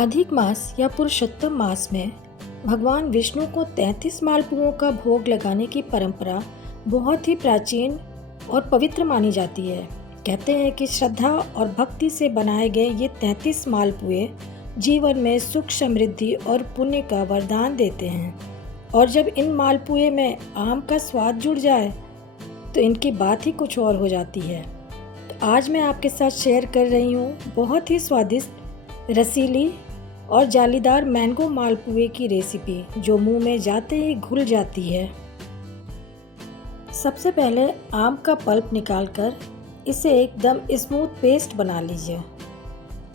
अधिक मास या पुरुषोत्तम मास में भगवान विष्णु को 33 मालपुओं का भोग लगाने की परंपरा बहुत ही प्राचीन और पवित्र मानी जाती है। कहते हैं कि श्रद्धा और भक्ति से बनाए गए ये 33 मालपुए जीवन में सुख, समृद्धि और पुण्य का वरदान देते हैं। और जब इन मालपुए में आम का स्वाद जुड़ जाए तो इनकी बात ही कुछ और हो जाती है। तो आज मैं आपके साथ शेयर कर रही हूँ बहुत ही स्वादिष्ट, रसीली और जालीदार मैंगो मालपुए की रेसिपी, जो मुंह में जाते ही घुल जाती है। सबसे पहले आम का पल्प निकालकर इसे एकदम स्मूथ पेस्ट बना लीजिए।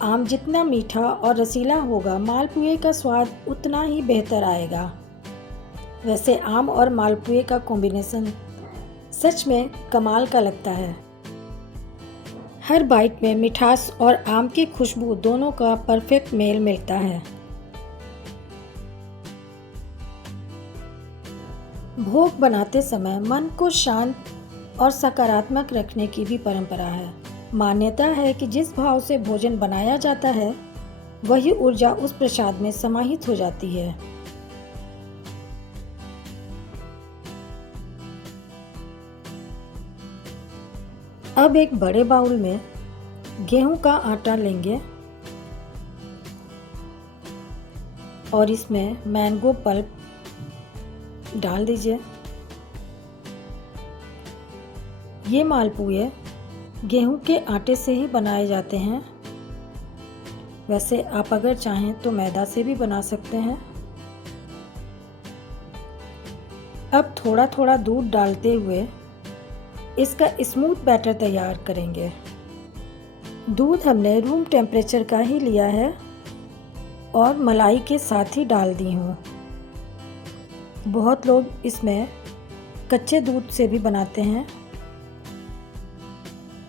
आम जितना मीठा और रसीला होगा, मालपुए का स्वाद उतना ही बेहतर आएगा। वैसे आम और मालपुए का कॉम्बिनेशन सच में कमाल का लगता है। हर बाइट में मिठास और आम की खुशबू दोनों का परफेक्ट मेल मिलता है। भोग बनाते समय मन को शांत और सकारात्मक रखने की भी परंपरा है। मान्यता है कि जिस भाव से भोजन बनाया जाता है, वही ऊर्जा उस प्रसाद में समाहित हो जाती है। अब एक बड़े बाउल में गेहूं का आटा लेंगे और इसमें मैंगो पल्प डाल दीजिए। ये मालपुए गेहूं के आटे से ही बनाए जाते हैं। वैसे आप अगर चाहें तो मैदा से भी बना सकते हैं। अब थोड़ा थोड़ा दूध डालते हुए इसका स्मूथ बैटर तैयार करेंगे। दूध हमने रूम टेम्परेचर का ही लिया है और मलाई के साथ ही डाल दी हूँ। बहुत लोग इसमें कच्चे दूध से भी बनाते हैं।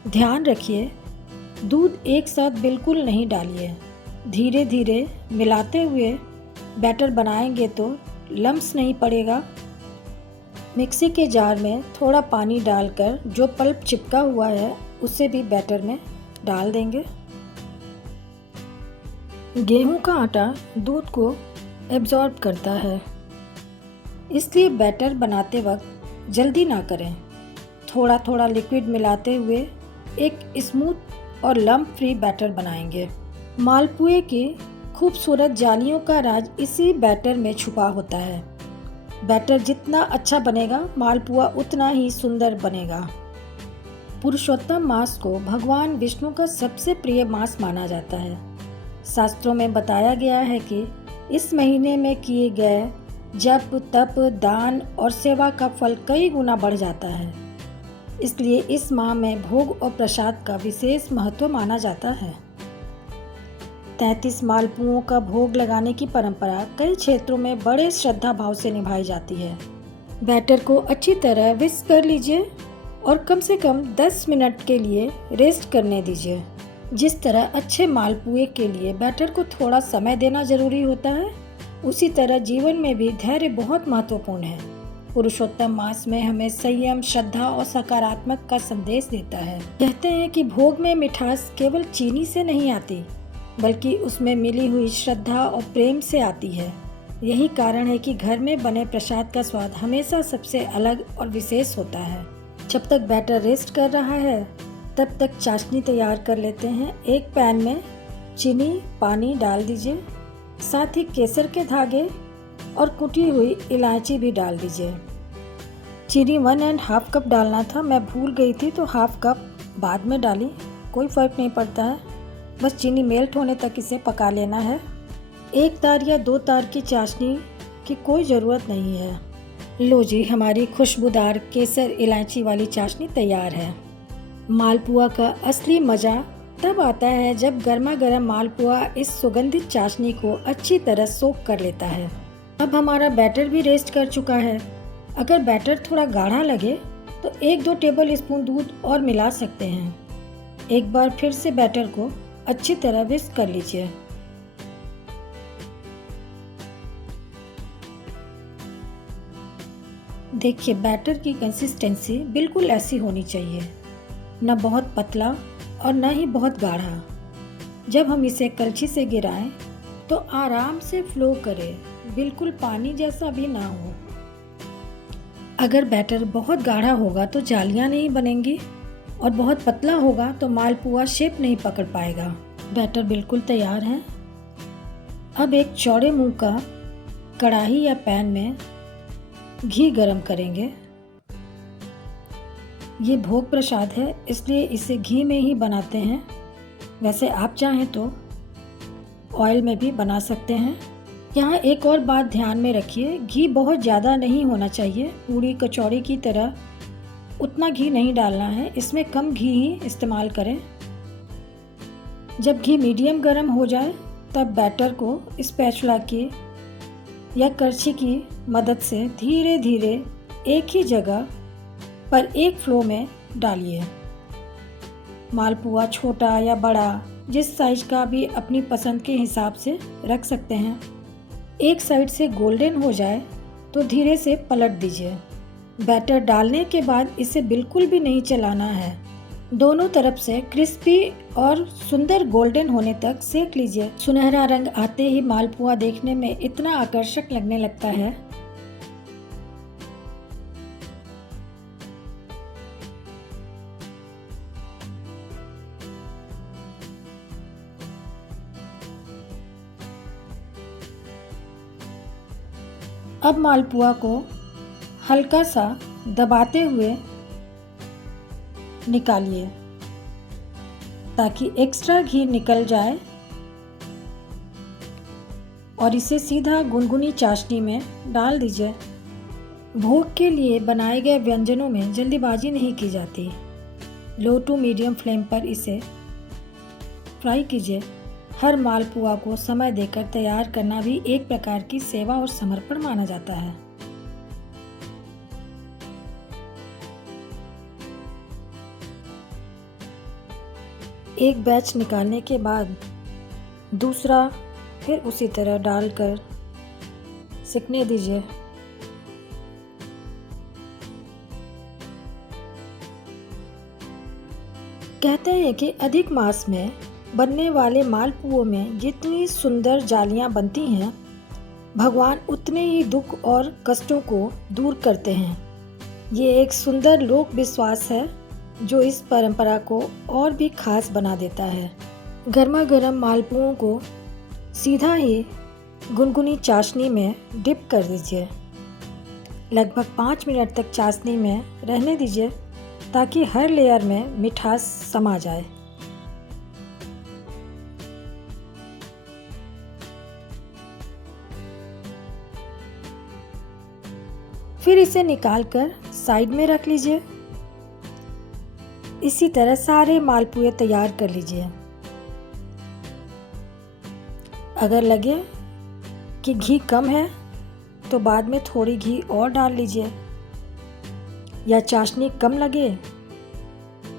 ध्यान रखिए, दूध एक साथ बिल्कुल नहीं डालिए। धीरे धीरे मिलाते हुए बैटर बनाएंगे तो लम्स नहीं पड़ेगा। मिक्सी के जार में थोड़ा पानी डालकर जो पल्प चिपका हुआ है उसे भी बैटर में डाल देंगे। गेहूं का आटा दूध को एब्जॉर्ब करता है, इसलिए बैटर बनाते वक्त जल्दी ना करें। थोड़ा थोड़ा लिक्विड मिलाते हुए एक स्मूथ और लम्प फ्री बैटर बनाएंगे। मालपुए की खूबसूरत जालियों का राज इसी बैटर में छुपा होता है। बैटर जितना अच्छा बनेगा, मालपुआ उतना ही सुंदर बनेगा। पुरुषोत्तम मास को भगवान विष्णु का सबसे प्रिय मास माना जाता है। शास्त्रों में बताया गया है कि इस महीने में किए गए जप, तप, दान और सेवा का फल कई गुना बढ़ जाता है। इसलिए इस माह में भोग और प्रसाद का विशेष महत्व माना जाता है। 33 मालपुओं का भोग लगाने की परंपरा कई क्षेत्रों में बड़े श्रद्धा भाव से निभाई जाती है। बैटर को अच्छी तरह विस्क कर लीजिए और कम से कम 10 मिनट के लिए रेस्ट करने दीजिए। जिस तरह अच्छे मालपुए के लिए बैटर को थोड़ा समय देना जरूरी होता है, उसी तरह जीवन में भी धैर्य बहुत महत्वपूर्ण है। पुरुषोत्तम मास में हमें संयम, श्रद्धा और सकारात्मक का संदेश देता है। कहते हैं कि भोग में मिठास केवल चीनी से नहीं आती, बल्कि उसमें मिली हुई श्रद्धा और प्रेम से आती है। यही कारण है कि घर में बने प्रसाद का स्वाद हमेशा सबसे अलग और विशेष होता है। जब तक बैटर रेस्ट कर रहा है, तब तक चाशनी तैयार कर लेते हैं। एक पैन में चीनी, पानी डाल दीजिए। साथ ही केसर के धागे और कुटी हुई इलायची भी डाल दीजिए। चीनी 1.5 कप डालना था, मैं भूल गई थी तो हाफ कप बाद में डाली। कोई फ़र्क नहीं पड़ता है, बस चीनी मेल्ट होने तक इसे पका लेना है। एक तार या 2 तार की चाशनी की कोई ज़रूरत नहीं है। लो जी, हमारी खुशबूदार केसर इलायची वाली चाशनी तैयार है। मालपुआ का असली मज़ा तब आता है जब गर्मा गर्म मालपुआ इस सुगंधित चाशनी को अच्छी तरह सोख कर लेता है। अब हमारा बैटर भी रेस्ट कर चुका है। अगर बैटर थोड़ा गाढ़ा लगे तो 1-2 टेबल स्पून दूध और मिला सकते हैं। एक बार फिर से बैटर को अच्छी तरह विस्क कर लीजिए। देखिए, बैटर की कंसिस्टेंसी बिल्कुल ऐसी होनी चाहिए, न बहुत पतला और न ही बहुत गाढ़ा। जब हम इसे कलछी से गिराएं तो आराम से फ्लो करे, बिल्कुल पानी जैसा भी ना हो। अगर बैटर बहुत गाढ़ा होगा तो जालियाँ नहीं बनेंगी और बहुत पतला होगा तो मालपुआ शेप नहीं पकड़ पाएगा। बैटर बिल्कुल तैयार है। अब एक चौड़े मुंह का कढ़ाई या पैन में घी गरम करेंगे। ये भोग प्रसाद है, इसलिए इसे घी में ही बनाते हैं। वैसे आप चाहें तो ऑयल में भी बना सकते हैं। यहाँ एक और बात ध्यान में रखिए, घी बहुत ज़्यादा नहीं होना चाहिए। पूरी कचौड़ी की तरह उतना घी नहीं डालना है, इसमें कम घी ही इस्तेमाल करें। जब घी मीडियम गर्म हो जाए तब बैटर को स्पैचुला की या करछी की मदद से धीरे धीरे एक ही जगह पर एक फ्लो में डालिए। मालपुआ छोटा या बड़ा जिस साइज का भी अपनी पसंद के हिसाब से रख सकते हैं। एक साइड से गोल्डन हो जाए तो धीरे से पलट दीजिए। बैटर डालने के बाद इसे बिल्कुल भी नहीं चलाना है। दोनों तरफ से क्रिस्पी और सुंदर गोल्डन होने तक सेक लीजिए। सुनहरा रंग आते ही मालपुआ देखने में इतना आकर्षक लगने लगता है। अब मालपुआ को हल्का सा दबाते हुए निकालिए ताकि एक्स्ट्रा घी निकल जाए और इसे सीधा गुनगुनी चाशनी में डाल दीजिए। भोग के लिए बनाए गए व्यंजनों में जल्दीबाजी नहीं की जाती। लो टू मीडियम फ्लेम पर इसे फ्राई कीजिए। हर मालपुआ को समय देकर तैयार करना भी एक प्रकार की सेवा और समर्पण माना जाता है। एक बैच निकालने के बाद दूसरा फिर उसी तरह डालकर सिकने दीजिए। कहते हैं कि अधिक मास में बनने वाले मालपुओं में जितनी सुंदर जालियां बनती हैं, भगवान उतने ही दुख और कष्टों को दूर करते हैं। ये एक सुंदर लोक विश्वास है जो इस परंपरा को और भी खास बना देता है। गर्मा गर्म मालपुओं को सीधा ही गुनगुनी चाशनी में डिप कर दीजिए। लगभग 5 मिनट तक चाशनी में रहने दीजिए ताकि हर लेयर में मिठास समा जाए। फिर इसे निकालकर साइड में रख लीजिए। इसी तरह सारे मालपुए तैयार कर लीजिए। अगर लगे कि घी कम है तो बाद में थोड़ी घी और डाल लीजिए, या चाशनी कम लगे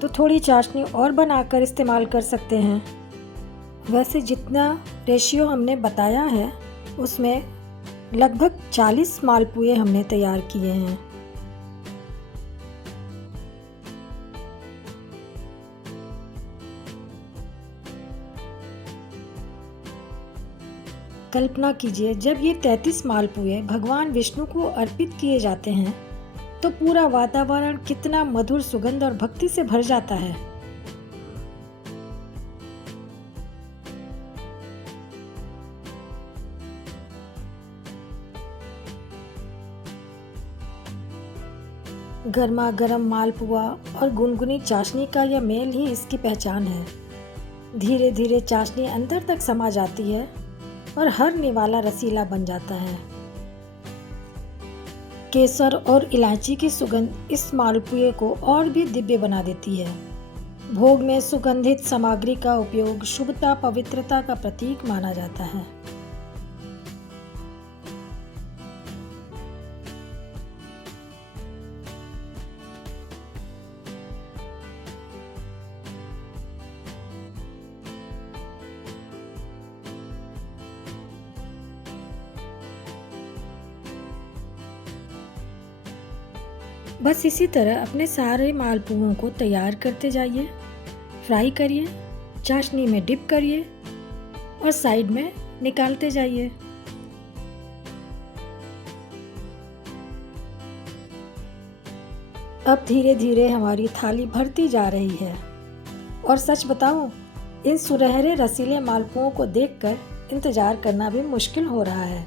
तो थोड़ी चाशनी और बनाकर इस्तेमाल कर सकते हैं। वैसे जितना रेशियो हमने बताया है उसमें लगभग 40 मालपुए हमने तैयार किए हैं। कल्पना कीजिए, जब ये 33 मालपुए भगवान विष्णु को अर्पित किए जाते हैं तो पूरा वातावरण कितना मधुर सुगंध और भक्ति से भर जाता है। गर्मा गर्म मालपुआ और गुनगुनी चाशनी का यह मेल ही इसकी पहचान है। धीरे धीरे चाशनी अंदर तक समा जाती है और हर निवाला रसीला बन जाता है। केसर और इलायची की सुगंध इस मालपुए को और भी दिव्य बना देती है। भोग में सुगंधित सामग्री का उपयोग शुभता पवित्रता का प्रतीक माना जाता है। बस इसी तरह अपने सारे मालपुओं को तैयार करते जाइए। फ्राई करिए, चाशनी में डिप करिए और साइड में निकालते जाइए। अब धीरे धीरे हमारी थाली भरती जा रही है और सच बताऊं, इन सुनहरे रसीले मालपुओं को देखकर इंतजार करना भी मुश्किल हो रहा है।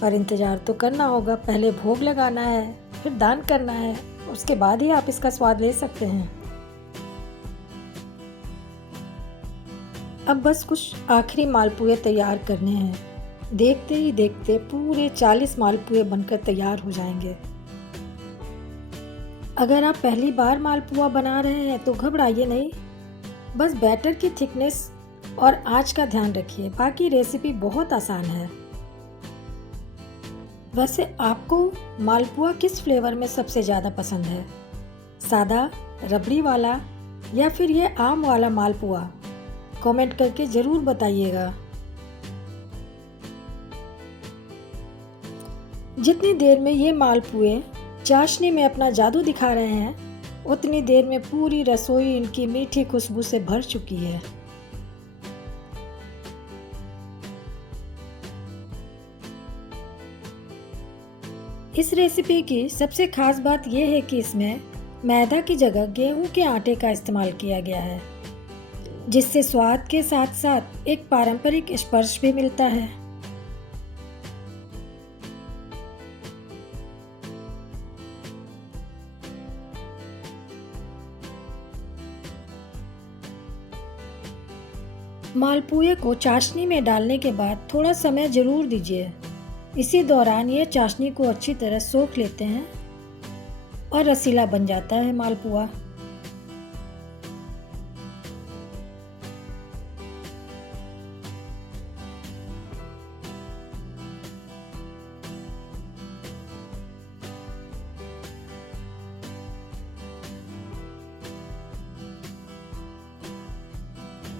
पर इंतजार तो करना होगा, पहले भोग लगाना है, फिर दान करना है, उसके बाद ही आप इसका स्वाद ले सकते हैं। अब बस कुछ आखिरी मालपुए तैयार करने हैं। देखते ही देखते पूरे 40 मालपुए बनकर तैयार हो जाएंगे। अगर आप पहली बार मालपुआ बना रहे हैं तो घबराइए नहीं, बस बैटर की थिकनेस और आंच का ध्यान रखिए, बाकी रेसिपी बहुत आसान है। वैसे आपको मालपुआ किस फ्लेवर में सबसे ज़्यादा पसंद है? सादा, रबड़ी वाला या फिर ये आम वाला मालपुआ? कमेंट करके ज़रूर बताइएगा। जितनी देर में ये मालपुए चाशनी में अपना जादू दिखा रहे हैं, उतनी देर में पूरी रसोई इनकी मीठी खुशबू से भर चुकी है। इस रेसिपी की सबसे खास बात यह है कि इसमें मैदा की जगह गेहूं के आटे का इस्तेमाल किया गया है, जिससे स्वाद के साथ साथ एक पारंपरिक स्पर्श भी मिलता है। मालपुए को चाशनी में डालने के बाद थोड़ा समय जरूर दीजिए। इसी दौरान ये चाशनी को अच्छी तरह सोख लेते हैं और रसीला बन जाता है मालपुआ।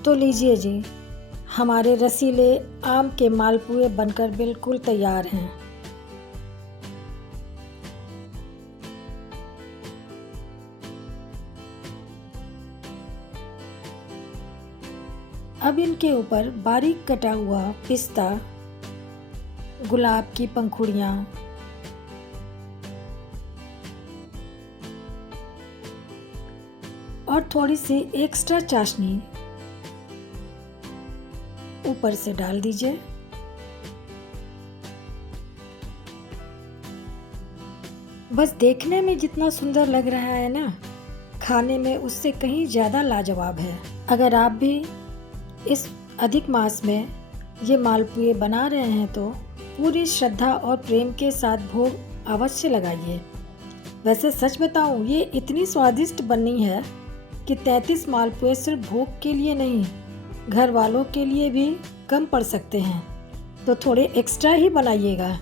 तो लीजिए जी, हमारे रसीले आम के मालपुए बनकर बिल्कुल तैयार हैं। अब इनके ऊपर बारीक कटा हुआ पिस्ता, गुलाब की पंखुड़ियाँ और थोड़ी सी एक्स्ट्रा चाशनी ऊपर से डाल दीजिए। बस देखने में जितना सुंदर लग रहा है ना, खाने में उससे कहीं ज़्यादा लाजवाब है। अगर आप भी इस अधिक मास में ये मालपुए बना रहे हैं तो पूरी श्रद्धा और प्रेम के साथ भोग अवश्य लगाइए। वैसे सच बताऊं, ये इतनी स्वादिष्ट बनी है कि 33 मालपुए सिर्फ भोग के लिए नहीं, घर वालों के लिए भी कम पड़ सकते हैं, तो थोड़े एक्स्ट्रा ही बनाइएगा।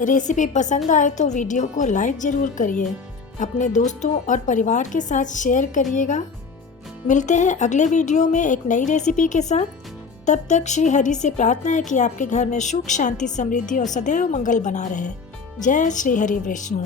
रेसिपी पसंद आए तो वीडियो को लाइक ज़रूर करिए, अपने दोस्तों और परिवार के साथ शेयर करिएगा। मिलते हैं अगले वीडियो में एक नई रेसिपी के साथ। तब तक श्री हरि से प्रार्थना है कि आपके घर में सुख, शांति, समृद्धि और सदैव मंगल बना रहे। जय श्री हरि विष्णु।